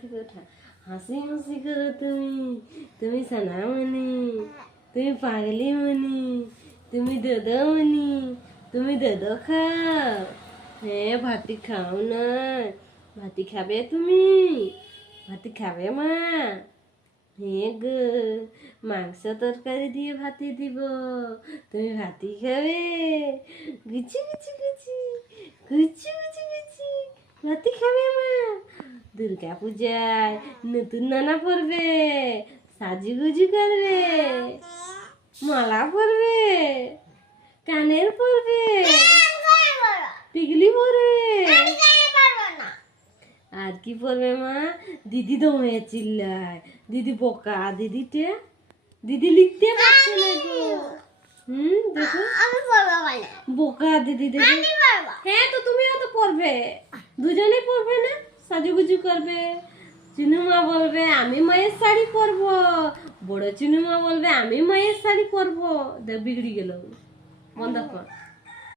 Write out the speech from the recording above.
থেকে ওঠা হাসি হাসি করো তুমি, তুমি সোনামণি, তুমি পাগলি মনি, তুমি দোদমণি, তুমি দোদো খাও। হ্যাঁ ভাতি খাও না, ভাতি খাবে তুমি, ভাতি খাবে মা? হ্যাঁ গো, মাংস তরকারি দিয়ে ভাতি দিব, তুমি ভাতি খাবে? Gucci Gucci Gucci Gucci Gucci Gucci ভাতি খাবে মা? দুর্গা পূজায় নতুন নানা পরবে, সাজুগুজু করবে, মালা পরবে, কানের পরবে, টিকলি পরবে, আর কি পরবে মা? দিদি দমে চিল্লায়, দিদি বোকা, দিদি লিখতে পারছে না গো। দেখো বোকা দিদি, দেখো। হ্যাঁ তো তুমিও তো পড়বে, দুজনেই পড়বে না? সাজুগুজু করবে। চিনুমা বলবে আমি মায়ের শাড়ি পরবো, বড় চিনুমা বলবে আমি মায়ের শাড়ি পরবো। দেখ বিগড়ি গেল, বন্ধ কর।